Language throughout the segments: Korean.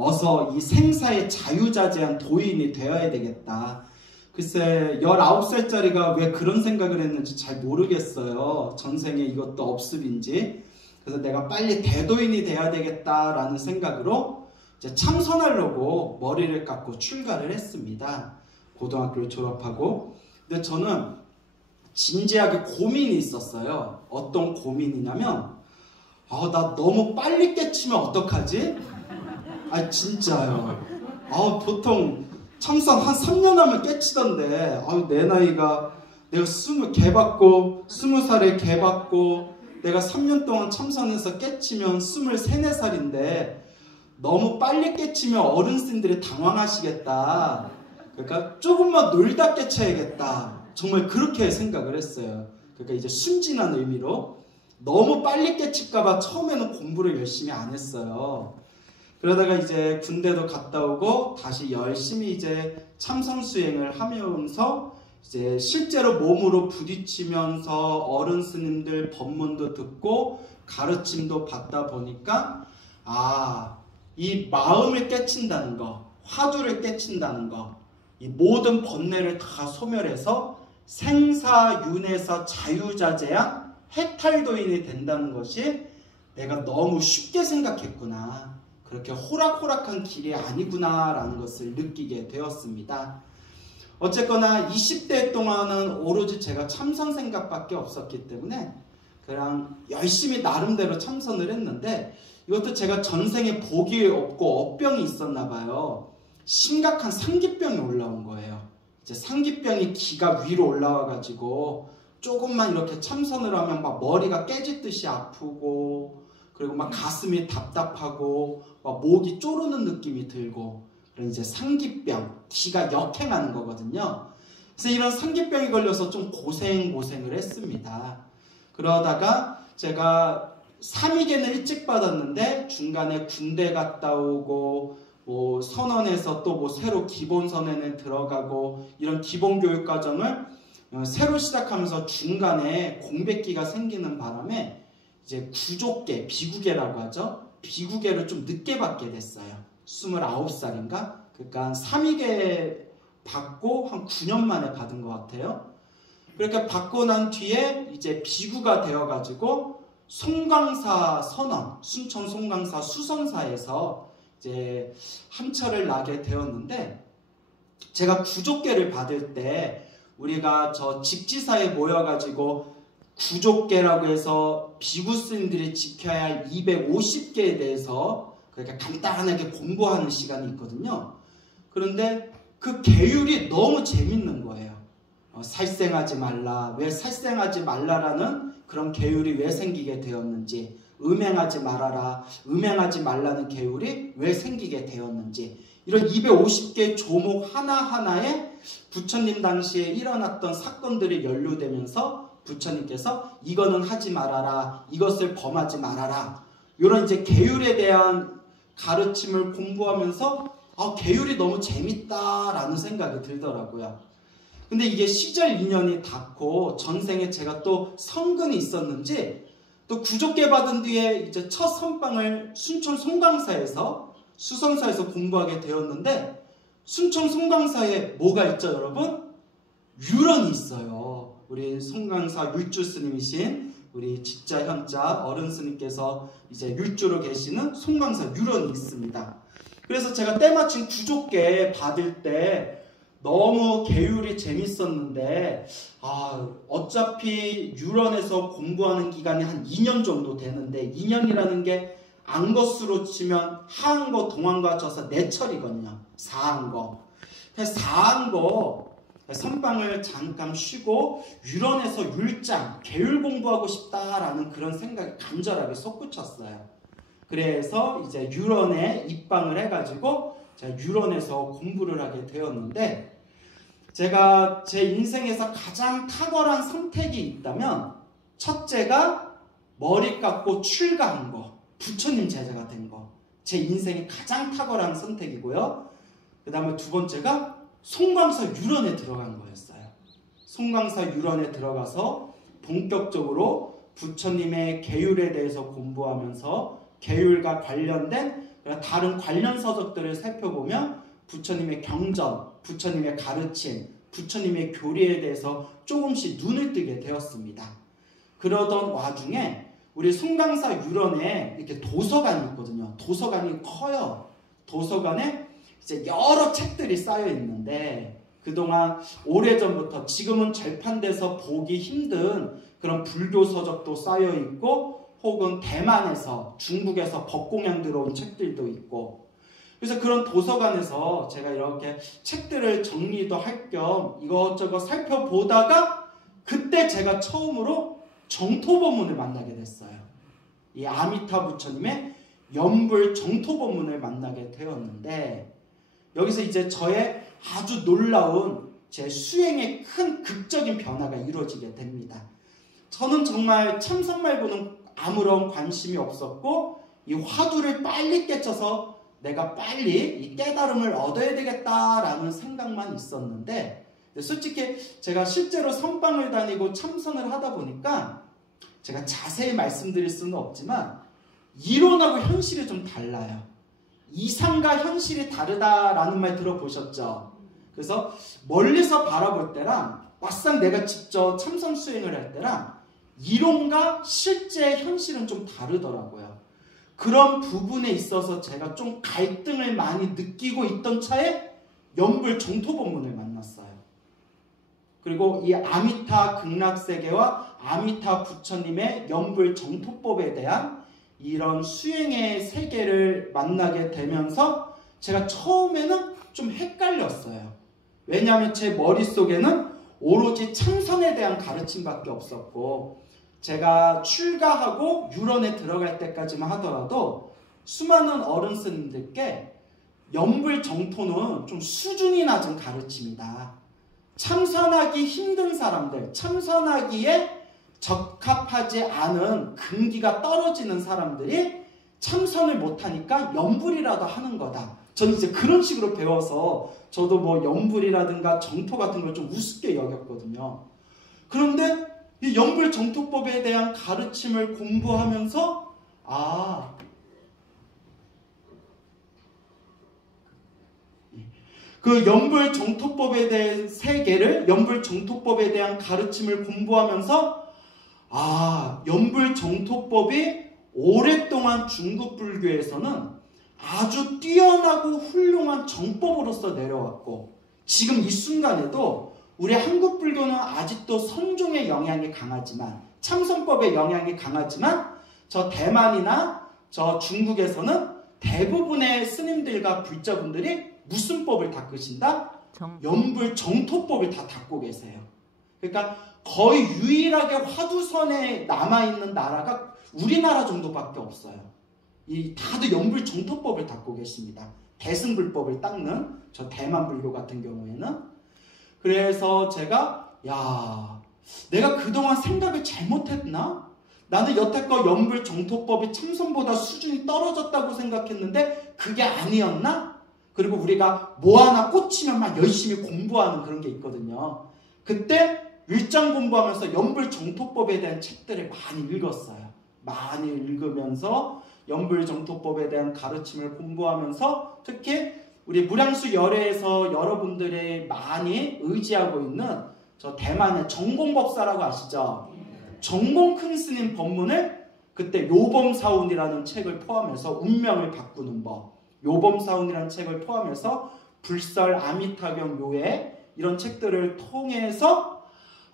어서 이 생사의 자유자재한 도인이 되어야 되겠다. 글쎄 19살짜리가 왜 그런 생각을 했는지 잘 모르겠어요. 전생에 이것도 업습인지. 그래서 내가 빨리 대도인이 돼야 되겠다라는 생각으로 이제 참선하려고 머리를 깎고 출가를 했습니다. 고등학교를 졸업하고. 근데 저는 진지하게 고민이 있었어요. 어떤 고민이냐면 나 너무 빨리 깨치면 어떡하지? 진짜요. 보통 참선 한 3년 하면 깨치던데 내 나이가 내가 20개 받고 20살에 개 받고 내가 3년 동안 참선해서 깨치면 23, 4살인데 너무 빨리 깨치면 어른들이 당황하시겠다. 그러니까 조금만 놀다 깨쳐야겠다. 정말 그렇게 생각을 했어요. 그러니까 이제 순진한 의미로 너무 빨리 깨칠까봐 처음에는 공부를 열심히 안 했어요. 그러다가 이제 군대도 갔다 오고 다시 열심히 이제 참선 수행을 하면서 이제 실제로 몸으로 부딪히면서 어른 스님들 법문도 듣고 가르침도 받다 보니까 이 마음을 깨친다는 거, 화두를 깨친다는 거, 이 모든 번뇌를 다 소멸해서 생사윤회사 자유자재한 해탈도인이 된다는 것이 내가 너무 쉽게 생각했구나. 그렇게 호락호락한 길이 아니구나 라는 것을 느끼게 되었습니다. 어쨌거나 20대 동안은 오로지 제가 참선 생각밖에 없었기 때문에 그냥 열심히 나름대로 참선을 했는데 이것도 제가 전생에 복이 없고 업병이 있었나 봐요. 심각한 상기병이 올라온 거예요. 이제 상기병이 기가 위로 올라와 가지고 조금만 이렇게 참선을 하면 막 머리가 깨지듯이 아프고 그리고 막 가슴이 답답하고 막 목이 쪼르는 느낌이 들고 그런 이제 상기병, 기가 역행하는 거거든요. 그래서 이런 상기병이 걸려서 좀 고생을 했습니다. 그러다가 제가 3위계는 일찍 받았는데 중간에 군대 갔다 오고 뭐 선언에서 또 뭐 새로 기본선언에 들어가고 이런 기본교육 과정을 새로 시작하면서 중간에 공백기가 생기는 바람에 이제 구족계, 비구계라고 하죠. 비구계를 좀 늦게 받게 됐어요. 29살인가? 그러니까 3위계 받고 한 9년 만에 받은 것 같아요. 그러니까 받고 난 뒤에 이제 비구가 되어가지고 송광사 선원, 순천 송광사 수선사에서 이제 함철을 나게 되었는데 제가 구족계를 받을 때 우리가 저 직지사에 모여가지고 구족계라고 해서 비구 스님들이 지켜야 할 250개에 대해서 그러니까 간단하게 공부하는 시간이 있거든요. 그런데 그 계율이 너무 재밌는 거예요. 살생하지 말라. 왜 살생하지 말라라는 그런 계율이 왜 생기게 되었는지, 음행하지 말아라. 음행하지 말라는 계율이 왜 생기게 되었는지, 이런 250개 조목 하나하나에 부처님 당시에 일어났던 사건들이 연루되면서 부처님께서 이거는 하지 말아라, 이것을 범하지 말아라, 이런 이제 계율에 대한 가르침을 공부하면서 계율이 너무 재밌다라는 생각이 들더라고요. 근데 이게 시절 인연이 닿고 전생에 제가 또 성근이 있었는지 또 구족계 받은 뒤에 이제 첫 선방을 순천 송광사에서 수성사에서 공부하게 되었는데 순천 송광사에 뭐가 있죠, 여러분? 유런이 있어요. 우리 송광사 율주 스님이신 우리 직자 현자 어른 스님께서 이제 율주로 계시는 송광사 유런이 있습니다. 그래서 제가 때마침 구족계 받을 때 너무 계율이 재밌었는데 어차피 유런에서 공부하는 기간이 한 2년 정도 되는데 2년이라는 게 안것으로 치면 하안거, 동안거 합쳐서 내철이거든요. 사안거. 그래서 사안거 선방을 잠깐 쉬고 유런에서 율장, 계율 공부하고 싶다라는 그런 생각이 간절하게 솟구쳤어요. 그래서 이제 유런에 입방을 해가지고 제가 유런에서 공부를 하게 되었는데 제가 제 인생에서 가장 탁월한 선택이 있다면 첫째가 머리 깎고 출가한 거, 부처님 제자가 된 거, 제 인생의 가장 탁월한 선택이고요. 그 다음에 두 번째가 송광사 유런에 들어간 거였어요. 송광사 유런에 들어가서 본격적으로 부처님의 계율에 대해서 공부하면서 계율과 관련된 다른 관련 서적들을 살펴보면 부처님의 경전, 부처님의 가르침, 부처님의 교리에 대해서 조금씩 눈을 뜨게 되었습니다. 그러던 와중에 우리 송강사 유런에 이렇게 도서관이 있거든요. 도서관이 커요. 도서관에 이제 여러 책들이 쌓여 있는데 그동안 오래전부터 지금은 절판돼서 보기 힘든 그런 불교 서적도 쌓여 있고 혹은 대만에서 중국에서 법공양 들어온 책들도 있고 그래서 그런 도서관에서 제가 이렇게 책들을 정리도 할 겸 이것저것 살펴보다가 그때 제가 처음으로 정토법문을 만나게 됐어요. 이 아미타 부처님의 연불 정토법문을 만나게 되었는데 여기서 이제 저의 아주 놀라운 제 수행의 큰 극적인 변화가 이루어지게 됩니다. 저는 정말 참선 말고는 아무런 관심이 없었고 이 화두를 빨리 깨쳐서 내가 빨리 이 깨달음을 얻어야 되겠다라는 생각만 있었는데 솔직히 제가 실제로 선방을 다니고 참선을 하다 보니까 제가 자세히 말씀드릴 수는 없지만 이론하고 현실이 좀 달라요. 이상과 현실이 다르다라는 말 들어보셨죠? 그래서 멀리서 바라볼 때랑 막상 내가 직접 참선 수행을 할 때랑 이론과 실제 현실은 좀 다르더라고요. 그런 부분에 있어서 제가 좀 갈등을 많이 느끼고 있던 차에 연불 정토법문을 만났어요. 그리고 이 아미타 극락세계와 아미타 부처님의 연불 정토법에 대한 이런 수행의 세계를 만나게 되면서 제가 처음에는 좀 헷갈렸어요. 왜냐하면 제 머릿속에는 오로지 참선에 대한 가르침밖에 없었고 제가 출가하고 유런에 들어갈 때까지만 하더라도 수많은 어른 스님들께 연불 정토는 좀 수준이 낮은 가르침이다. 참선하기 힘든 사람들, 참선하기에 적합하지 않은 근기가 떨어지는 사람들이 참선을 못하니까 연불이라도 하는 거다. 저는 이제 그런 식으로 배워서 저도 뭐 연불이라든가 정토 같은 걸 좀 우습게 여겼거든요. 그런데 이 연불 정토법에 대한 가르침을 공부하면서 그 연불 정토법에 대한 세계를 연불 정토법에 대한 가르침을 공부하면서 연불 정토법이 오랫동안 중국 불교에서는 아주 뛰어나고 훌륭한 정법으로서 내려왔고 지금 이 순간에도 우리 한국 불교는 아직도 선종의 영향이 강하지만 참선법의 영향이 강하지만 저 대만이나 저 중국에서는 대부분의 스님들과 불자분들이 무슨 법을 닦으신다? 연불 정토법을 다 닦고 계세요. 그러니까 거의 유일하게 화두선에 남아있는 나라가 우리나라 정도밖에 없어요. 다들 연불 정토법을 닦고 계십니다. 대승불법을 닦는 저 대만 불교 같은 경우에는. 그래서 제가 내가 그동안 생각을 잘못했나? 나는 여태껏 연불 정토법이 참선보다 수준이 떨어졌다고 생각했는데 그게 아니었나? 그리고 우리가 뭐 하나 꽂히면 막 열심히 공부하는 그런 게 있거든요. 그때 일장 공부하면서 연불 정토법에 대한 책들을 많이 읽었어요. 많이 읽으면서 연불 정토법에 대한 가르침을 공부하면서 특히 우리 무량수 열애에서 여러분들이 많이 의지하고 있는 저 대만의 정공법사라고 아시죠? 정공 큰 스님 법문을 그때 요범사운이라는 책을 포함해서 운명을 바꾸는 법, 요범사운이라는 책을 포함해서 불설, 아미타경, 요해 이런 책들을 통해서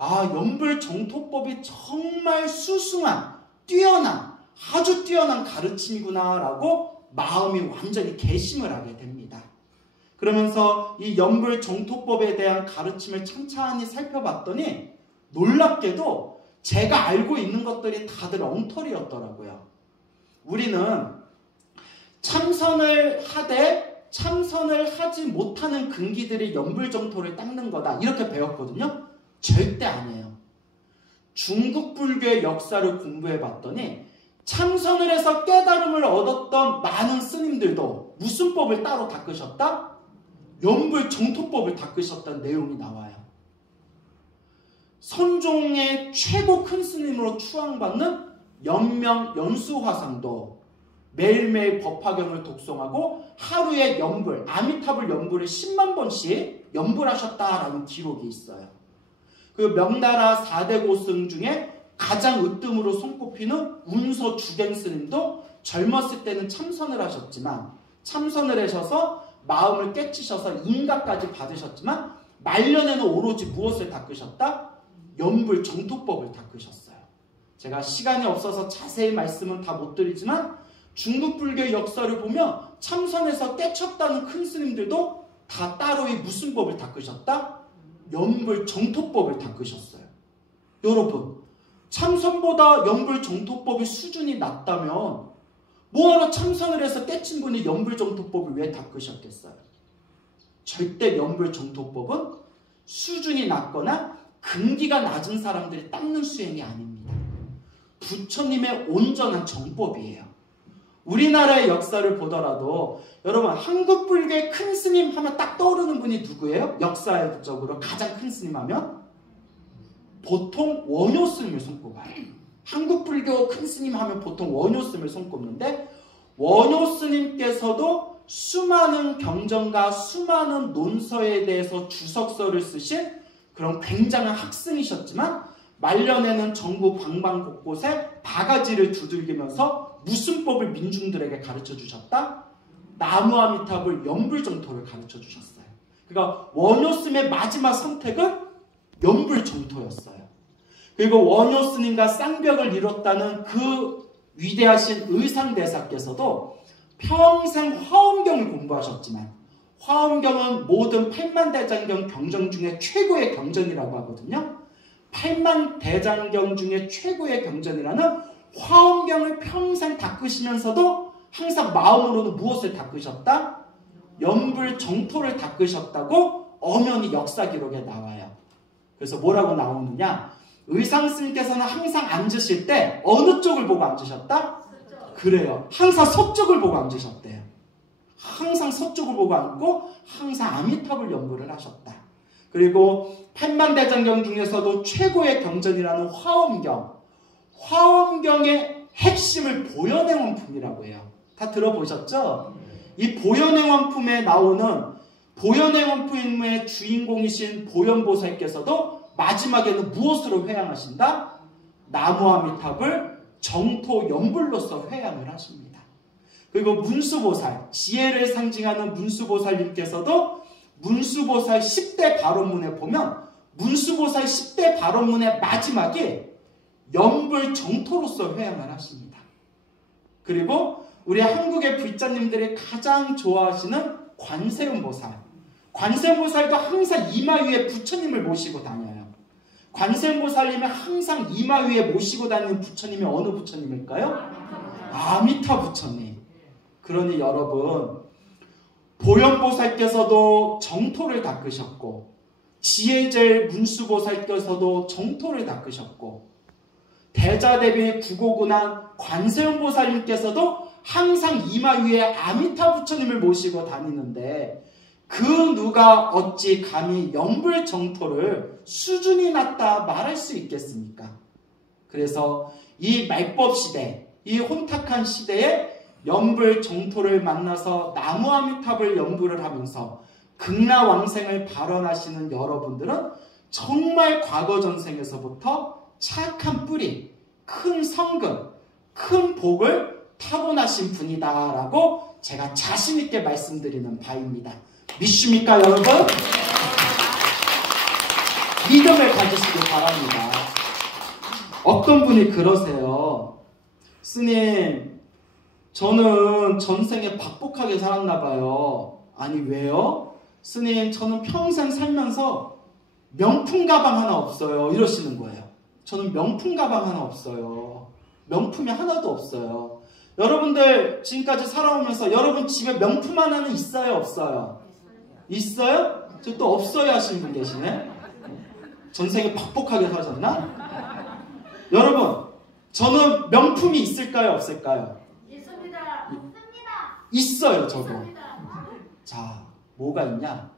연불 정토법이 정말 수승한, 뛰어난, 아주 뛰어난 가르침이구나 라고 마음이 완전히 개심을 하게 됩니다. 그러면서 이 연불 정토법에 대한 가르침을 찬찬히 살펴봤더니 놀랍게도 제가 알고 있는 것들이 다들 엉터리였더라고요. 우리는 참선을 하되 참선을 하지 못하는 근기들이 연불 정토를 닦는 거다 이렇게 배웠거든요. 절대 아니에요. 중국 불교의 역사를 공부해 봤더니 참선을 해서 깨달음을 얻었던 많은 스님들도 무슨 법을 따로 닦으셨다? 연불 정토법을 닦으셨다는 내용이 나와요. 선종의 최고 큰 스님으로 추앙받는 연명 연수화상도 매일매일 법화경을 독송하고 하루에 연불, 아미타불 연불을 10만 번씩 연불하셨다라는 기록이 있어요. 그 명나라 4대 고승 중에 가장 으뜸으로 손꼽히는 운서 주갱 스님도 젊었을 때는 참선을 하셨지만, 참선을 하셔서 마음을 깨치셔서 인가까지 받으셨지만 말년에는 오로지 무엇을 닦으셨다? 연불 정토법을 닦으셨어요. 제가 시간이 없어서 자세히 말씀은 다 못 드리지만 중국 불교의 역사를 보면 참선에서 깨쳤다는 큰 스님들도 다 따로이 무슨 법을 닦으셨다? 연불 정토법을 닦으셨어요. 여러분, 참선보다 연불 정토법의 수준이 낮다면 뭐하러 참선을 해서 깨친 분이 연불 정토법을 왜 닦으셨겠어요? 절대 연불 정토법은 수준이 낮거나 근기가 낮은 사람들이 닦는 수행이 아닙니다. 부처님의 온전한 정법이에요. 우리나라의 역사를 보더라도 여러분, 한국 불교의 큰 스님 하면 딱 떠오르는 분이 누구예요? 역사적으로 가장 큰 스님 하면 보통 원효 스님을 손꼽아요. 한국 불교 큰 스님 하면 보통 원효 스님을 손꼽는데, 원효 스님께서도 수많은 경전과 수많은 논서에 대해서 주석서를 쓰신 그런 굉장한 학승이셨지만 말년에는 전국 방방곳곳에 바가지를 두들기면서 무슨 법을 민중들에게 가르쳐 주셨다? 나무아미타불 연불정토를 가르쳐 주셨어요. 그러니까 원효 스님의 마지막 선택은 연불정토였어요. 그리고 원효 스님과 쌍벽을 이뤘다는 그 위대하신 의상대사께서도 평생 화엄경을 공부하셨지만, 화엄경은 모든 8만대장경 경전 중에 최고의 경전이라고 하거든요. 8만대장경 중에 최고의 경전이라는 화엄경을 평생 닦으시면서도 항상 마음으로는 무엇을 닦으셨다? 연불정토를 닦으셨다고 엄연히 역사 기록에 나와요. 그래서 뭐라고 나오느냐? 의상스님께서는 항상 앉으실 때 어느 쪽을 보고 앉으셨다? 그래요. 항상 서쪽을 보고 앉으셨대요. 항상 서쪽을 보고 앉고 항상 아미타불 연불을 하셨다. 그리고 8만대장경 중에서도 최고의 경전이라는 화엄경, 화엄경의 핵심을 보현행원품이라고 해요. 다 들어보셨죠? 이 보현행원품에 나오는 보현행원품의 주인공이신 보현보살께서도 마지막에는 무엇으로 회양하신다? 나무아미타불 정토 연불로서 회양을 하십니다. 그리고 문수보살, 지혜를 상징하는 문수보살님께서도 문수보살 10대 발언문에 보면 문수보살 10대 발언문의 마지막에 연불 정토로서 회양을 하십니다. 그리고 우리 한국의 불자님들이 가장 좋아하시는 관세음보살, 관세음보살도 항상 이마 위에 부처님을 모시고 다녀요. 관세음보살님이 항상 이마 위에 모시고 다니는 부처님이 어느 부처님일까요? 아미타 부처님. 그러니 여러분, 보현보살께서도 정토를 닦으셨고, 지혜제일 문수보살께서도 정토를 닦으셨고, 대자대비 구고군한 관세음보살님께서도 항상 이마 위에 아미타 부처님을 모시고 다니는데, 그 누가 어찌 감히 연불정토를 수준이 낮다 말할 수 있겠습니까? 그래서 이 말법 시대, 이 혼탁한 시대에 연불정토를 만나서 나무아미타불 연불을 하면서 극락왕생을 발언하시는 여러분들은 정말 과거 전생에서부터 착한 뿌리, 큰 성금, 큰 복을 타고나신 분이다라고 제가 자신있게 말씀드리는 바입니다. 믿습니까, 여러분? 믿음을 가지시길 바랍니다. 어떤 분이 그러세요. 스님, 저는 전생에 박복하게 살았나 봐요. 아니, 왜요? 스님, 저는 평생 살면서 명품 가방 하나 없어요. 이러시는 거예요. 저는 명품 가방 하나 없어요. 명품이 하나도 없어요. 여러분들 지금까지 살아오면서 여러분 집에 명품 하나는 있어요, 없어요? 있어요? 저 또 없어요 하시는 분 계시네. 전생에 박복하게 사셨나? 여러분, 저는 명품이 있을까요, 없을까요? 있습니다. 있어요, 저도. 있습니다. 자, 뭐가 있냐?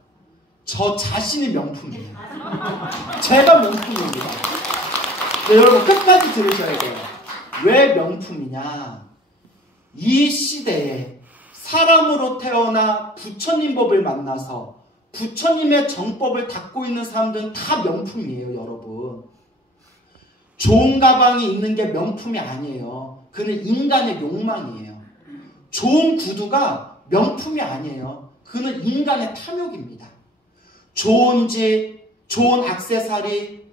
저 자신이 명품이에요. 제가 명품입니다. 네, 여러분 끝까지 들으셔야 돼요. 왜 명품이냐? 이 시대에 사람으로 태어나 부처님 법을 만나서 부처님의 정법을 닦고 있는 사람들은 다 명품이에요, 여러분. 좋은 가방이 있는 게 명품이 아니에요. 그는 인간의 욕망이에요. 좋은 구두가 명품이 아니에요. 그는 인간의 탐욕입니다. 좋은 집, 좋은 액세서리,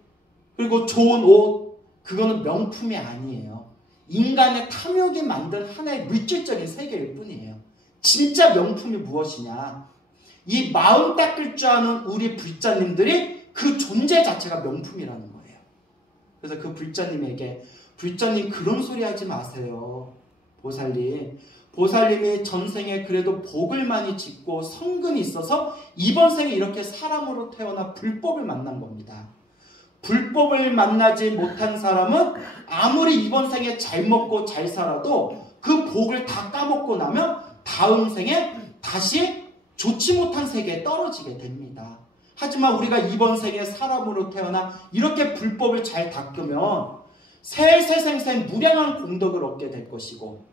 그리고 좋은 옷, 그거는 명품이 아니에요. 인간의 탐욕이 만든 하나의 물질적인 세계일 뿐이에요. 진짜 명품이 무엇이냐? 이 마음 닦을 줄 아는 우리 불자님들이 그 존재 자체가 명품이라는 거예요. 그래서 그 불자님에게 불자님 그런 소리 하지 마세요. 보살님이 전생에 그래도 복을 많이 짓고 성근이 있어서 이번 생에 이렇게 사람으로 태어나 불법을 만난 겁니다. 불법을 만나지 못한 사람은 아무리 이번 생에 잘 먹고 잘 살아도 그 복을 다 까먹고 나면 다음 생에 다시 좋지 못한 세계에 떨어지게 됩니다. 하지만 우리가 이번 생에 사람으로 태어나 이렇게 불법을 잘 닦으면 세세생생 무량한 공덕을 얻게 될 것이고,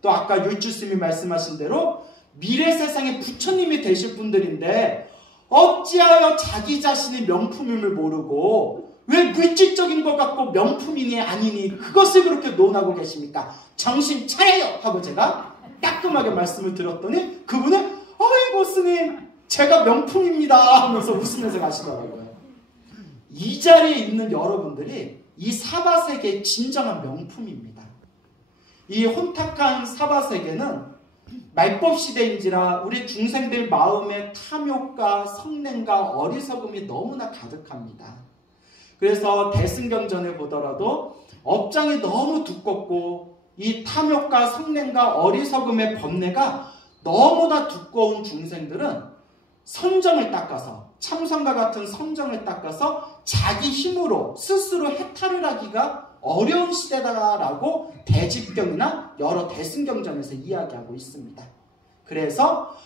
또 아까 율주스님이 말씀하신 대로 미래 세상에 부처님이 되실 분들인데 어찌하여 자기 자신이 명품임을 모르고 왜 물질적인 것 같고 명품이니 아니니 그것을 그렇게 논하고 계십니까? 정신 차려요! 하고 제가 따끔하게 말씀을 드렸더니 그분은 어이구 스님 제가 명품입니다 하면서 웃으면서 가시더라고요. 이 자리에 있는 여러분들이 이 사바세계의 진정한 명품입니다. 이 혼탁한 사바세계는 말법 시대인지라 우리 중생들 마음에 탐욕과 성냄과 어리석음이 너무나 가득합니다. 그래서 대승경전에 보더라도 업장이 너무 두껍고 이 탐욕과 성냄과 어리석음의 번뇌가 너무나 두꺼운 중생들은 선정을 닦아서, 참선과 같은 선정을 닦아서 자기 힘으로 스스로 해탈을 하기가 어려운 시대다라고 대집경이나 여러 대승경전에서 이야기하고 있습니다. 그래서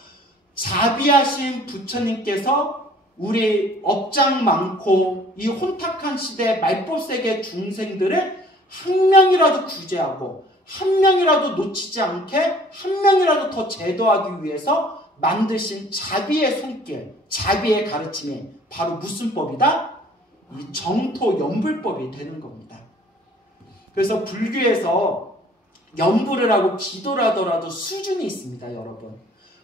자비하신 부처님께서 우리 업장 많고 이 혼탁한 시대 말법세계 중생들을 한 명이라도 구제하고 한 명이라도 놓치지 않게 한 명이라도 더 제도하기 위해서 만드신 자비의 손길, 자비의 가르침이 바로 무슨 법이다? 이 정토 연불법이 되는 겁니다. 그래서 불교에서 연불을 하고 기도를 하더라도 수준이 있습니다, 여러분.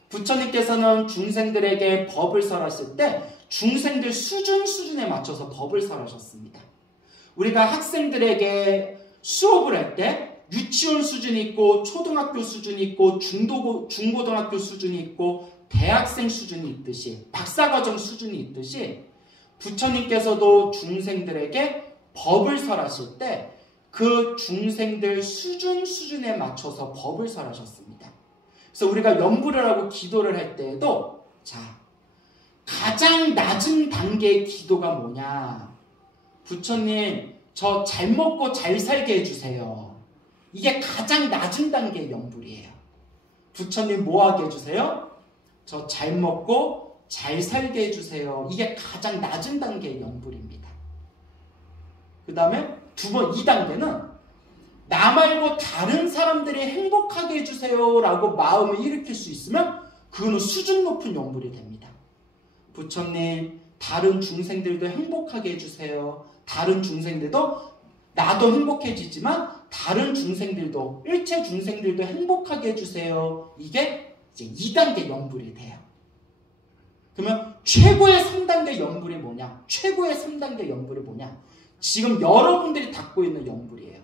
부처님께서는 중생들에게 법을 설하실 때 중생들 수준에 맞춰서 법을 설하셨습니다. 우리가 학생들에게 수업을 할 때 유치원 수준이 있고 초등학교 수준이 있고 중고등학교 수준이 있고 대학생 수준이 있듯이 박사과정 수준이 있듯이 부처님께서도 중생들에게 법을 설하실 때 그 중생들 수준에 맞춰서 법을 설하셨습니다. 그래서 우리가 연불을 하고 기도를 할 때에도 자, 가장 낮은 단계의 기도가 뭐냐? 부처님, 저 잘 먹고 잘 살게 해주세요. 이게 가장 낮은 단계의 연불이에요. 부처님 뭐 하게 해주세요? 저 잘 먹고 잘 살게 해주세요. 이게 가장 낮은 단계의 연불입니다. 그 다음에 2단계는 나 말고 다른 사람들이 행복하게 해주세요 라고 마음을 일으킬 수 있으면 그거는 수준 높은 연불이 됩니다. 부처님, 다른 중생들도 행복하게 해주세요. 다른 중생들도 나도 행복해지지만 다른 중생들도, 일체 중생들도 행복하게 해주세요. 이게 이제 2단계 연불이 돼요. 그러면 최고의 3단계 연불이 뭐냐? 최고의 3단계 연불이 뭐냐? 지금 여러분들이 닦고 있는 연불이에요.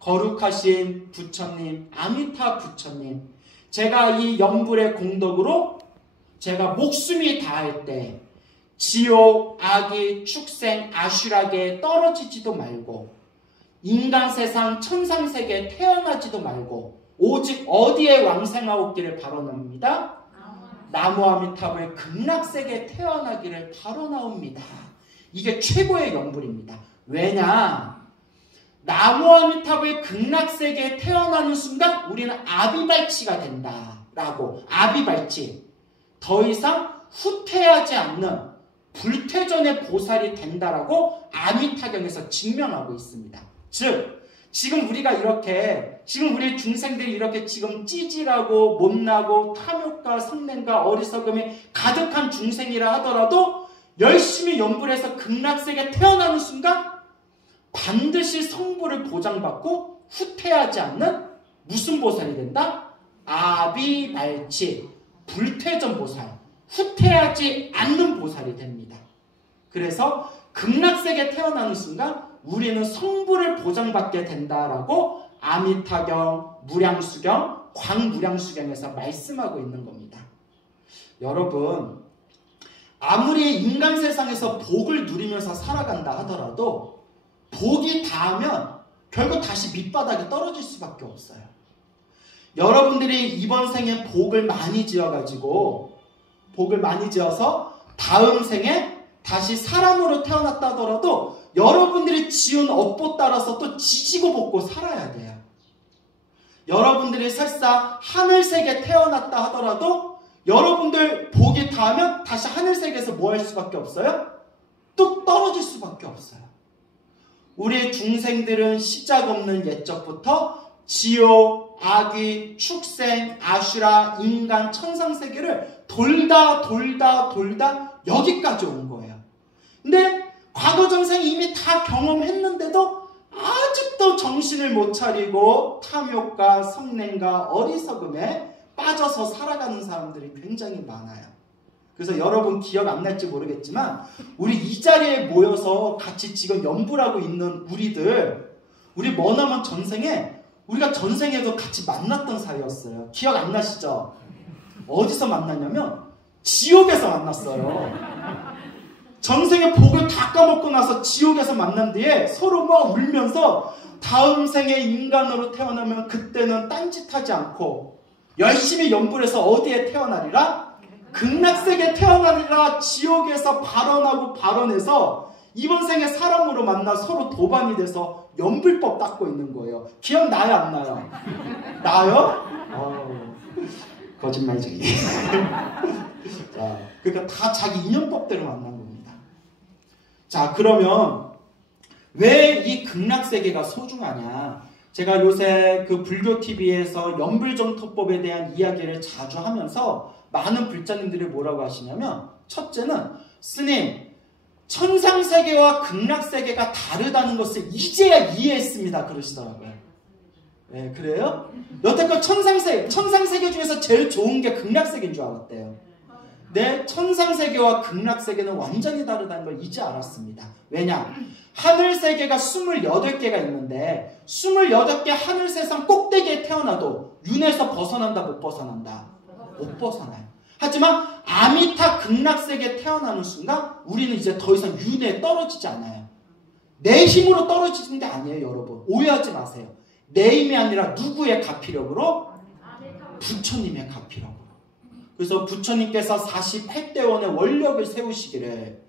거룩하신 부처님, 아미타 부처님, 제가 이 연불의 공덕으로 제가 목숨이 다할 때 지옥, 악의, 축생, 아슈락에 떨어지지도 말고 인간 세상, 천상 세계에 태어나지도 말고 오직 어디에 왕생하옵기를 바라옵니다. 나무아미타불 극락세계에 태어나기를 바라옵니다. 이게 최고의 연불입니다. 왜냐? 나무아미타불 극락세계에 태어나는 순간 우리는 아비발치가 된다라고, 아비발치, 더 이상 후퇴하지 않는 불퇴전의 보살이 된다라고 아미타경에서 증명하고 있습니다. 즉 지금 우리가 이렇게, 지금 우리 중생들이 이렇게 지금 찌질하고 못나고 탐욕과 성냄과 어리석음이 가득한 중생이라 하더라도 열심히 연구를 해서 극락세계에 태어나는 순간 반드시 성부를 보장받고 후퇴하지 않는 무슨 보살이 된다? 아비발치, 불퇴전 보살, 후퇴하지 않는 보살이 됩니다. 그래서 극락세계에 태어나는 순간 우리는 성부를 보장받게 된다라고 아미타경, 무량수경, 광무량수경에서 말씀하고 있는 겁니다. 여러분, 아무리 인간 세상에서 복을 누리면서 살아간다 하더라도 복이 닿으면 결국 다시 밑바닥에 떨어질 수밖에 없어요. 여러분들이 이번 생에 복을 많이 지어가지고, 복을 많이 지어서 다음 생에 다시 사람으로 태어났다 하더라도 여러분들이 지은 업보 따라서 또 지지고 볶고 살아야 돼요. 여러분들이 설사 하늘세계에 태어났다 하더라도 여러분들 복이 닿으면 다시 하늘세계에서 뭐 할 수밖에 없어요? 뚝 떨어질 수밖에 없어요. 우리 중생들은 시작 없는 옛적부터 지옥, 악귀, 축생, 아슈라, 인간, 천상세계를 돌다 여기까지 온 거예요. 근데 과거 전생에 이미 다 경험했는데도 아직도 정신을 못 차리고 탐욕과 성냄과 어리석음에 빠져서 살아가는 사람들이 굉장히 많아요. 그래서 여러분 기억 안 날지 모르겠지만 우리 이 자리에 모여서 같이 지금 연불 하고 있는 우리 머나먼 전생에 우리가 전생에도 같이 만났던 사이였어요. 기억 안 나시죠? 어디서 만났냐면 지옥에서 만났어요. 전생에 복을 다 까먹고 나서 지옥에서 만난 뒤에 서로 막 울면서 다음 생에 인간으로 태어나면 그때는 딴짓하지 않고 열심히 연불해서 어디에 태어나리라? 극락세계에 태어나리라. 지옥에서 발언해서 이번 생에 사람으로 만나 서로 도반이 돼서 연불법 닦고 있는 거예요. 기억나요? 안 나요? 나요? 거짓말쟁이. 자, 그러니까 다 자기 인연법대로 만난 겁니다. 자, 그러면 왜 이 극락세계가 소중하냐? 제가 요새 그 불교TV에서 연불정토법에 대한 이야기를 자주 하면서 많은 불자님들이 뭐라고 하시냐면, 첫째는 스님, 천상세계와 극락세계가 다르다는 것을 이제야 이해했습니다 그러시더라고요. 네, 그래요? 여태껏 천상세계 중에서 제일 좋은 게 극락세계인 줄 알았대요. 네, 천상세계와 극락세계는 완전히 다르다는 걸 이제 알았습니다. 왜냐? 하늘세계가 28개가 있는데 28개 하늘세상 꼭대기에 태어나도 윤회에서 벗어난다 못 벗어난다? 못 벗어나요. 하지만 아미타 극락세계에 태어나는 순간 우리는 이제 더 이상 윤회에 떨어지지 않아요. 내 힘으로 떨어지는 게 아니에요. 여러분 오해하지 마세요. 내 힘이 아니라 누구의 가피력으로? 부처님의 가피력으로. 그래서 부처님께서 48대원의 원력을 세우시기를,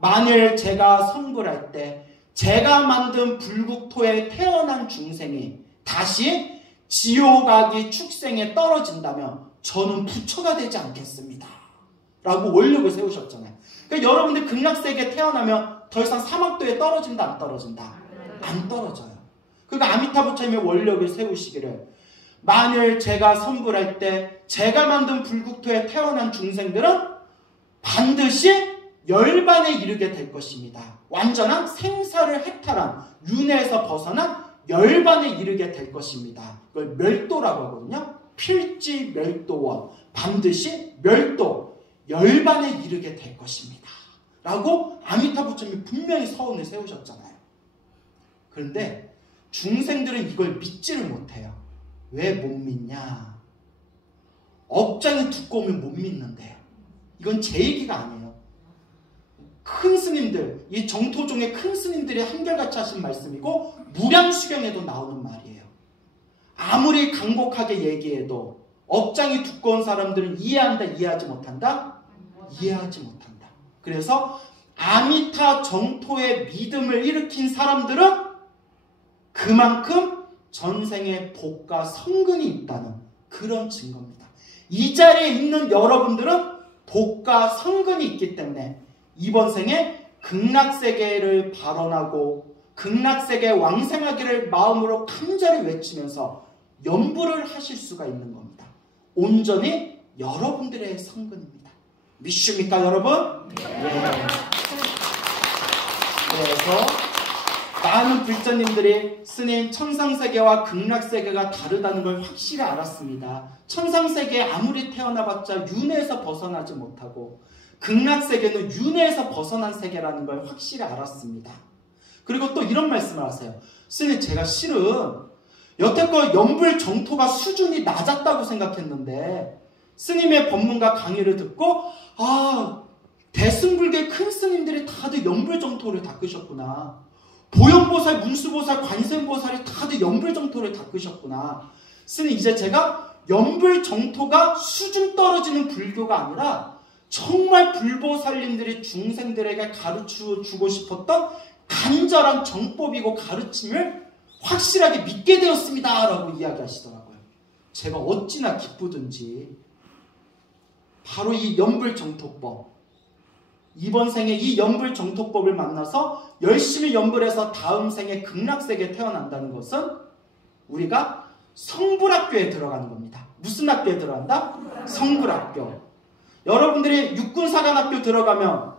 만일 제가 성불할 때 제가 만든 불국토에 태어난 중생이 다시 지옥악이 축생에 떨어진다면 저는 부처가 되지 않겠습니다 라고 원력을 세우셨잖아요. 그러니까 여러분들 극락세계에 태어나면 더 이상 사막도에 떨어진다 안 떨어진다? 안 떨어져요. 그러니까 아미타 부처님의 원력을 세우시기를, 만일 제가 성불할 때 제가 만든 불국토에 태어난 중생들은 반드시 열반에 이르게 될 것입니다. 완전한 생사를 해탈한 윤회에서 벗어난 열반에 이르게 될 것입니다. 그걸 멸도라고 하거든요. 필지 멸도원, 반드시 멸도, 열반에 이르게 될 것입니다 라고 아미타 부처님이 분명히 서원을 세우셨잖아요. 그런데 중생들은 이걸 믿지를 못해요. 왜 못 믿냐? 업장이 두꺼우면 못 믿는데요. 이건 제 얘기가 아니에요. 큰 스님들, 이 정토종의 큰 스님들이 한결같이 하신 말씀이고 무량수경에도 나오는 말이에요. 아무리 간곡하게 얘기해도 업장이 두꺼운 사람들은 이해한다, 이해하지 못한다? 이해하지 못한다. 그래서 아미타 정토의 믿음을 일으킨 사람들은 그만큼 전생에 복과 성근이 있다는 그런 증거입니다. 이 자리에 있는 여러분들은 복과 성근이 있기 때문에 이번 생에 극락세계를 발언하고 극락세계 왕생하기를 마음으로 간절히 외치면서 연부를 하실 수가 있는 겁니다. 온전히 여러분들의 성근입니다. 믿습니까 여러분? 네. 그래서 많은 불자님들이 스님 천상세계와 극락세계가 다르다는 걸 확실히 알았습니다. 천상세계에 아무리 태어나봤자 윤회에서 벗어나지 못하고 극락세계는 윤회에서 벗어난 세계라는 걸 확실히 알았습니다. 그리고 또 이런 말씀을 하세요. 스님 제가 실은 여태껏 연불 정토가 수준이 낮았다고 생각했는데 스님의 법문과 강의를 듣고 대승불계 큰 스님들이 다들 연불 정토를 닦으셨구나. 보현보살, 문수보살, 관세음보살이 다들 연불 정토를 닦으셨구나. 스님 이제 제가 연불 정토가 수준 떨어지는 불교가 아니라 정말 불보살님들이 중생들에게 가르쳐 주고 싶었던 간절한 정법이고 가르침을 확실하게 믿게 되었습니다 라고 이야기하시더라고요. 제가 어찌나 기쁘든지 바로 이 연불정토법, 이번 생에 이 연불정토법을 만나서 열심히 연불해서 다음 생에 극락세계에 태어난다는 것은 우리가 성불학교에 들어가는 겁니다. 무슨 학교에 들어간다? 성불학교. 여러분들이 육군사관학교 들어가면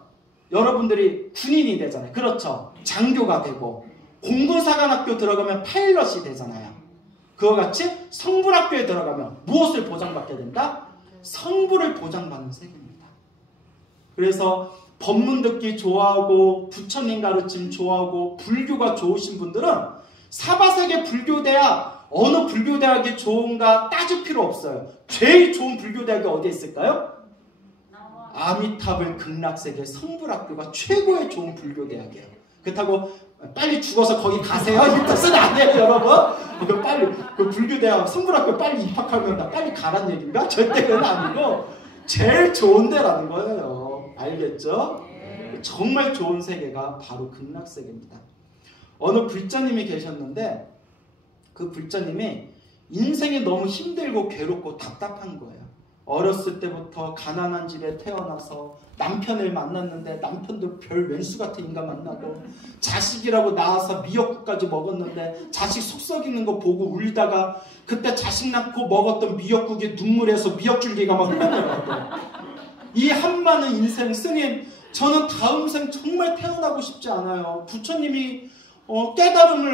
여러분들이 군인이 되잖아요. 그렇죠? 장교가 되고, 공군사관학교 들어가면 파일럿이 되잖아요. 그와 같이 성불학교에 들어가면 무엇을 보장받게 된다? 성불을 보장받는 세계입니다. 그래서 법문 듣기 좋아하고 부처님 가르침 좋아하고 불교가 좋으신 분들은 사바세계 불교대학, 어느 불교대학이 좋은가 따질 필요 없어요. 제일 좋은 불교대학이 어디에 있을까요? 아미타불 극락세계 성불학교가 최고의 좋은 불교대학이에요. 그렇다고 빨리 죽어서 거기 가세요 이 뜻은 아니에요 여러분. 이거 빨리 그 불교대학 성불학교 빨리 입학하면 나 빨리 가란 얘기인가? 절대 그건 아니고 제일 좋은 데라는 거예요. 알겠죠? 정말 좋은 세계가 바로 극락세계입니다. 어느 불자님이 계셨는데 그 불자님이 인생이 너무 힘들고 괴롭고 답답한 거예요. 어렸을 때부터 가난한 집에 태어나서 남편을 만났는데 남편도 별 왼수 같은 인간 만나고 자식이라고 나와서 미역국까지 먹었는데 자식 속 썩이는 거 보고 울다가 그때 자식 낳고 먹었던 미역국에 눈물에서 미역줄기가 막 흘러나가고 이 한많은 인생. 스님 저는 다음 생 정말 태어나고 싶지 않아요. 부처님이 깨달음을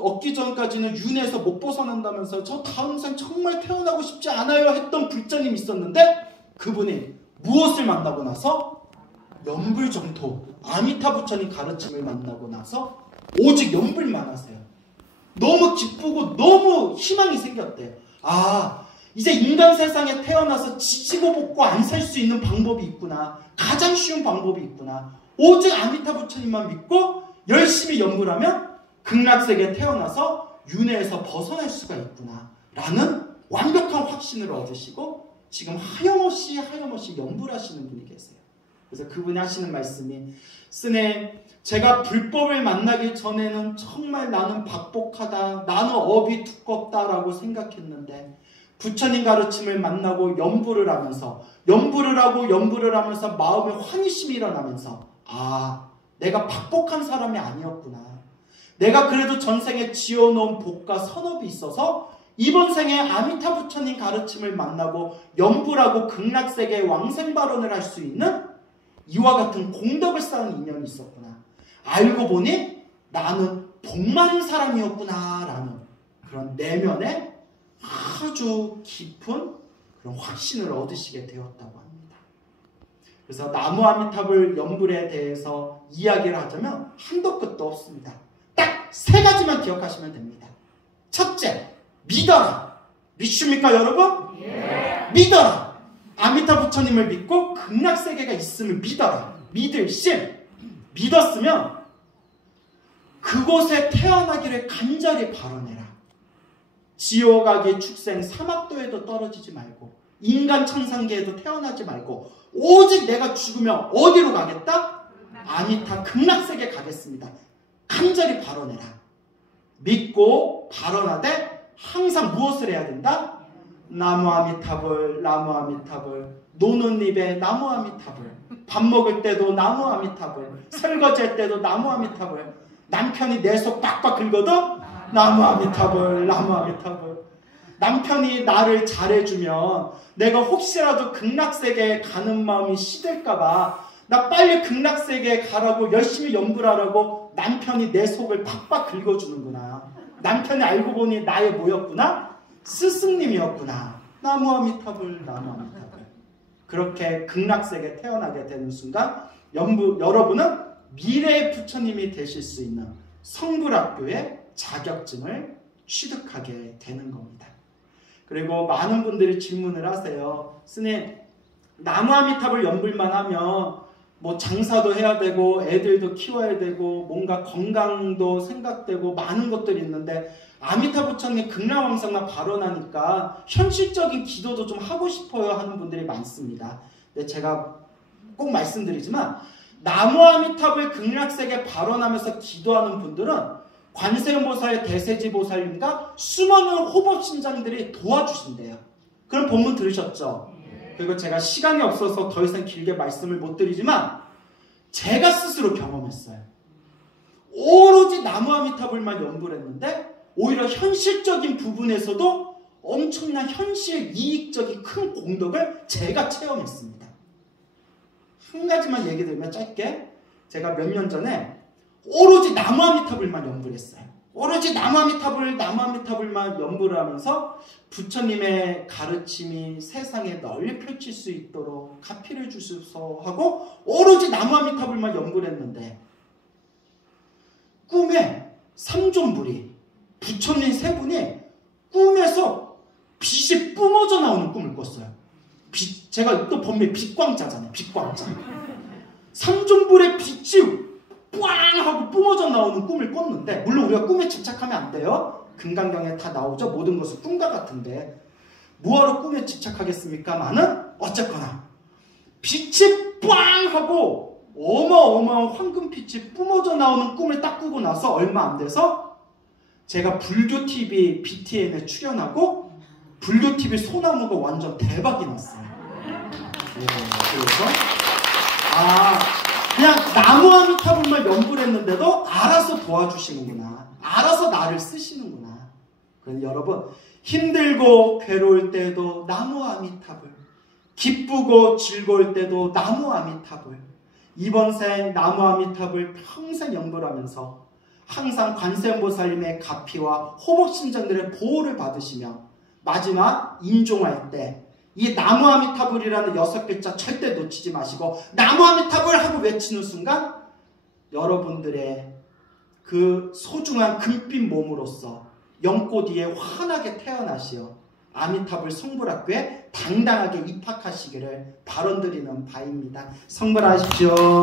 얻기 전까지는 윤회에서 못 벗어난다면서 저 다음 생 정말 태어나고 싶지 않아요 했던 불자님이 있었는데 그분이 무엇을 만나고 나서? 연불정토 아미타 부처님 가르침을 만나고 나서 오직 연불만 하세요. 너무 기쁘고 너무 희망이 생겼대. 이제 인간 세상에 태어나서 지지고 볶고 안 살 수 있는 방법이 있구나. 가장 쉬운 방법이 있구나. 오직 아미타 부처님만 믿고 열심히 연불하면 극락세계에 태어나서 윤회에서 벗어날 수가 있구나 라는 완벽한 확신을 얻으시고 지금 하염없이 연불하시는 분이 계세요. 그래서 그분이 하시는 말씀이 스님 제가 불법을 만나기 전에는 정말 나는 박복하다, 나는 업이 두껍다라고 생각했는데 부처님 가르침을 만나고 연불을 하면서 마음에 환희심이 일어나면서 내가 박복한 사람이 아니었구나. 내가 그래도 전생에 지어놓은 복과 선업이 있어서 이번 생에 아미타 부처님 가르침을 만나고 연불하고 극락세계의 왕생발언을 할 수 있는 이와 같은 공덕을 쌓은 인연이 있었구나. 알고 보니 나는 복 많은 사람이었구나 라는 그런 내면의 아주 깊은 그런 확신을 얻으시게 되었다고 합니다. 그래서 나무 아미타불 연불에 대해서 이야기를 하자면 한도 끝도 없습니다. 딱 세 가지만 기억하시면 됩니다. 첫째, 믿어라. 믿습니까 여러분? 예. 믿어라. 아미타 부처님을 믿고 극락세계가 있음을 믿어라. 믿을 심. 믿었으면 그곳에 태어나기를 간절히 바라내라. 지옥아기 축생 사막도에도 떨어지지 말고 인간 천상계에도 태어나지 말고 오직 내가 죽으면 어디로 가겠다? 아미타 극락세계 가겠습니다. 간절히 발언해라. 믿고 발언하되 항상 무엇을 해야 된다? 나무 아미타불, 나무 아미타불. 노는 입에 나무 아미타불. 밥 먹을 때도 나무 아미타불. 설거지할 때도 나무 아미타불. 남편이 내 속 빡빡 긁어도 나무 아미타불, 나무 아미타불. 남편이 나를 잘해주면 내가 혹시라도 극락세계에 가는 마음이 시들까봐 나 빨리 극락세계에 가라고 열심히 연구를 하라고 남편이 내 속을 팍팍 긁어주는구나. 남편이 알고 보니 나의 뭐였구나? 스승님이었구나. 나무 아미타불, 나무 아미타불. 그렇게 극락세계에 태어나게 되는 순간 여러분은 미래의 부처님이 되실 수 있는 성불학교의 자격증을 취득하게 되는 겁니다. 그리고 많은 분들이 질문을 하세요. 스님, 나무 아미타불 연불만 하면 뭐 장사도 해야 되고 애들도 키워야 되고 뭔가 건강도 생각되고 많은 것들이 있는데 아미타 부처님 극락왕성만 발언하니까 현실적인 기도도 좀 하고 싶어요 하는 분들이 많습니다. 근데 제가 꼭 말씀드리지만 나무 아미타불 극락세계 발언하면서 기도하는 분들은 관세음보살의 대세지보살님과 수많은 호법신장들이 도와주신대요. 그런 본문 들으셨죠? 그리고 제가 시간이 없어서 더 이상 길게 말씀을 못 드리지만 제가 스스로 경험했어요. 오로지 나무 아미타불만 연구를 했는데 오히려 현실적인 부분에서도 엄청난 현실 이익적인 큰 공덕을 제가 체험했습니다. 한 가지만 얘기 드리면 짧게, 제가 몇 년 전에 오로지 나무 아미타불만 연구를 했어요. 오로지 나무 아미타불만 연구를 하면서 부처님의 가르침이 세상에 널리 펼칠 수 있도록 가피를 주소서 하고 오로지 나무 아미타불만 연구를 했는데 꿈에 삼존불이 부처님 세 분이 꿈에서 빛이 뿜어져 나오는 꿈을 꿨어요. 제가 또 본명이 빛광자잖아요. 빛광자. 삼존불의 빛이 뿌앙 하고 뿜어져 나오는 꿈을 꿨는데, 물론 우리가 꿈에 집착하면 안 돼요. 금강경에 다 나오죠. 모든 것은 꿈과 같은데 뭐하러 꿈에 집착하겠습니까? 나는 어쨌거나 빛이 뿌앙 하고 어마어마한 황금빛이 뿜어져 나오는 꿈을 딱 꾸고 나서 얼마 안 돼서 제가 불교TV BTN에 출연하고 불교TV 소나무가 완전 대박이 났어요. 네, 그래서 그냥 나무 아미타불만 연구를 했는데도 알아서 도와주시는구나. 알아서 나를 쓰시는구나. 그래서 여러분, 힘들고 괴로울 때도 나무 아미타불, 기쁘고 즐거울 때도 나무 아미타불, 이번 생 나무 아미타불 평생 연불하면서 항상 관세음보살님의 가피와 호복신장들의 보호를 받으시며 마지막 임종할 때 이 나무 아미타불이라는 6글자 절대 놓치지 마시고 나무 아미타불 하고 외치는 순간 여러분들의 그 소중한 금빛 몸으로서 연꽃 위에 환하게 태어나시어 아미타불 성불학교에 당당하게 입학하시기를 발언드리는 바입니다. 성불하십시오.